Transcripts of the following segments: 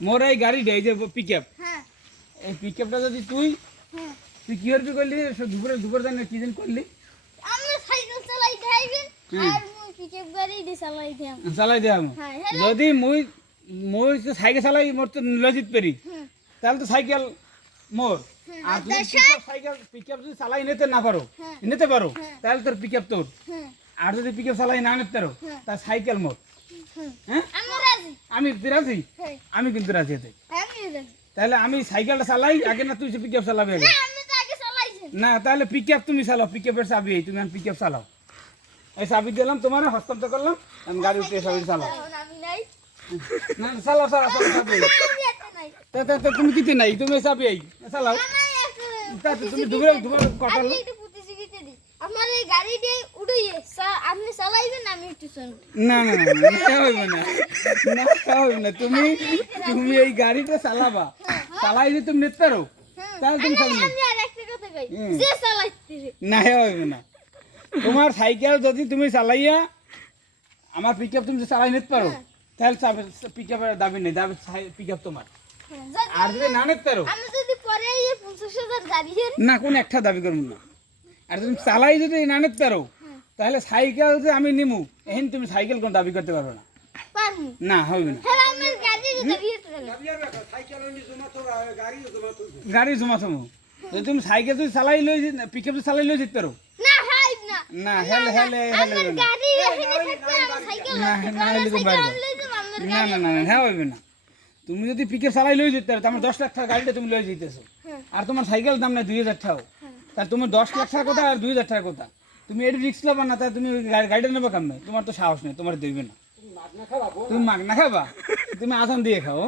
মোর এই গাড়িটা এই যে পিকআপ, হ্যাঁ এই পিকআপটা যদি তুই হ্যাঁ কি করবি করলি, দুপুরে জানি কি দিন করলি, আমি সাইকেল চালাই দেখাইবেন আর মুই পিকআপ গাড়ি দিয়ে চালাই দিম। চালাই দেওয়া হ্যাঁ যদি মুই মুই তো সাইকেল চালাই, মোর তো লজিত পেরি, হ্যাঁ তাহলে তো সাইকেল মোর। আর যদি পিকআপ যদি চালাই নিতে না পারো, হ্যাঁ। নিতে পারো, হ্যাঁ। তাহলে তোর পিকআপ তোর। হ্যাঁ আর যদি পিকআপ চালাই না নিতে পারো, হ্যাঁ। তার সাইকেল মোর। হ্যাঁ হ্যাঁ আমি রাজি। আমি রাজি, হ্যাঁ আমি কিন্তু রাজি আছি। আমি রাজি। তাহলে আমি সাইকেলটা চালাই আগে না তুই পিকআপ চালাবি আগে? না আমি তো আগে চালাইছি। না তাহলে পিকআপ তুমি চালাও, পিকআপের চাবি এই, তুমি পিকআপ চালাও। এই চাবি দিলাম তোমার, হস্তান্তর করলাম, আমি গাড়ি উঠে চাবি চালাও। এখন আমি নাই। না চালাও চালাও চালাও চাবি। আমি একা নাই। তুমি কিতে নাই, তুমি চাবি এই চালাও। আমার তা তুমি দুপুরে কথা আমি একটু প্রতিযোগিতা দিই। আমার এই গাড়ি দিয়ে উড়িয়ে আপনি চালাইবেন আমি একটু চালাবো। না না না না, তা হইবে না, না তা হইবে না। তুমি এই গাড়িটা চালাবা, চালাইলে তুমি নিতে পারো, হ্যাঁ তাহলে তুমি চালাবে। আমি আর একটা কথা কই, যে চালাইতে না হইবে না। তোমার সাইকেল যদি তুমি চালাইয়া আমার পিকআপ তুমি যদি চালাই নিতে পারো, তাহলে পিকআপের দাবি নেই, দাবি পিকআপ তোমার। আর যদি না নিতে পারো, আমি যদি পরে এই 50,000 গাড়ি না কোনো একটা দাবি করবো না। আর তুমি চালাই যদি না নিতে পারো, তাহলে সাইকেল যে আমি নিমু, এখন তুমি সাইকেল কোনো দাবি করতে পারবে না। পারমু। না হবে না। হ্যাঁ আমার গাড়ি দাবি গাড়ি জমা থমু, যদি তুমি সাইকেল যদি চালাই লই, পিকআপ যদি চালাই লই যেতে পারো। না হাইব না। না হেলে হেলে হেলে আমার গাড়ি এখানে থাকবে আমার সাইকেল না না হেলে তুমি পারবে না। না না না হ্যাঁ হবে না। তুমি যদি পিকআপ চালাই লই যেতে পারো, তোমার 10 লাখ টাকা গাড়িটা তুমি লই যেতেছো, আর তোমার সাইকেল দাম না 2,000 টাকা, তাহলে তোমার 10 লাখ টাকা কথা আর 2,000 টাকা কথা, তুমি এর রিস্ক লবা না, তাহলে তুমি গাড়িটা নেবে কেমনে? তোমার তো সাহস নেই, তোমার দেবে না। তুমি মাগ না খাবা, তুমি আজান দিয়ে খাও,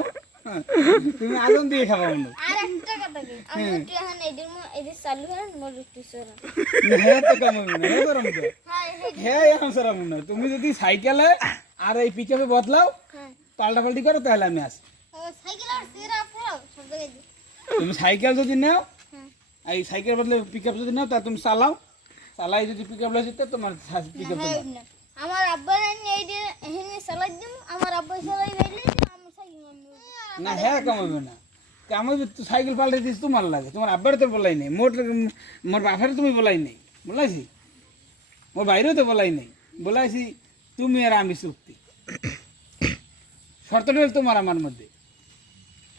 তুমি আজান দিয়ে খাবা মনে। আর একটা কথা কই, আমি একটু এখন এদের চালু করেন মোর একটু সরা। হ্যাঁ তো কেমন না, হ্যাঁ গরম তো, হ্যাঁ হ্যাঁ এখন স্যার মনে হয়। তুমি যদি সাইকেলে আর এই পিকআপে বদলাও, হ্যাঁ পাল্টাপাল্টি করো, তাহলে আমি আসি। সাইকেল আর সেরা পুরো সব জায়গায় দিই। তুমি সাইকেল যদি নাও, হ্যাঁ এই সাইকেল বদলে পিকআপ যদি নাও, তা তুমি চালাও, চালাই যদি পিকআপ লই যেতে, তোমার পিকআপ হ্যাঁ তোমার। না আমার আব্বার এই যে এখানে চালাই দিম, আমার আব্বা চালাই দিলে আমি সাইকেল আনবো। না হ্যাঁ কামাইবে না, কামাইবে তো সাইকেল পাল্টে দিস তোমার লাগে, তোমার আব্বারে তো বলাই নেই, মোর বাপের তুমি বলাই নেই, বলাইছি, মোর বাইরেও তো বলাই নেই, বলাইছি তুমি আর আমি চুক্তি, শর্তটা হল তোমার আমার মধ্যে।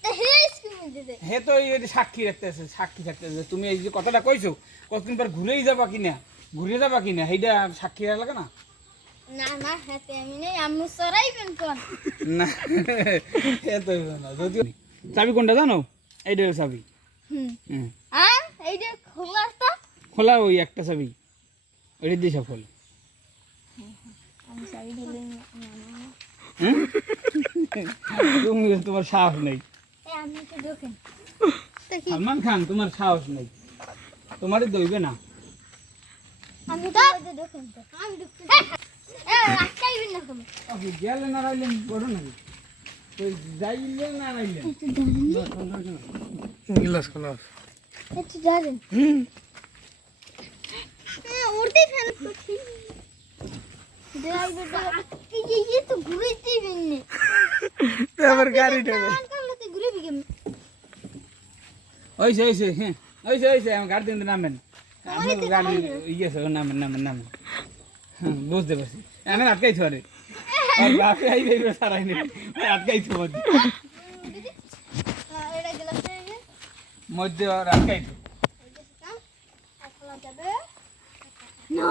তা হে স্কিম দিতে হে তো এই সাক্ষী রাখতেছে, সাক্ষী থাকতেছে, তুমি এই যে কথাটা কইছো, কতদিন পর ঘুরেই যাবা কিনা, ঘুরে যাবা কিনা, সেইটা সাক্ষী লাগে না। না না হাতে আমি নেই, আমি সরাইবেন কোন না এ তো হইবে না। যদিও চাবি কোনটা জানো, এইটা চাবি। হুম আর এই যে খোলাটা খোলা ওই একটা চাবি, ওইটা দিয়ে সব খোলে। আমি চাবি দিলে তুমি তোমার সাহস নেই, এই আমি তো দেখেন সালমান খান তোমার সাহস নেই, তোমারই দইবে না। আমি তো দেখেন তো আমি দেখতে এ রাখাইবেন না তুমি আপনি গেলে না রাইলেন বড় নাকি, তুই যাইলে না রাইলেন গিলাস খোলা একটু জানেন উড়তে ফেল ড্রাইভার এই তো ঘুরেই বিন্নে আবার গাড়ি ঠেবে কালকে ঘুরে বিকেম ওইসে ওইসে হ্যাঁ ওইসে ওইসে আমার গাড়ি দিন নামেন, আমার গাড়ি ইয়েছে নামেন নামেন নামেন, হ্যাঁ বুঝতে পারছি, আমি আটকাই থরে আর বাপে আইবে সারাই নেই, আটকাই থো মধ্যে এটা গ্লাস মধ্যে আর আটকাই থো। না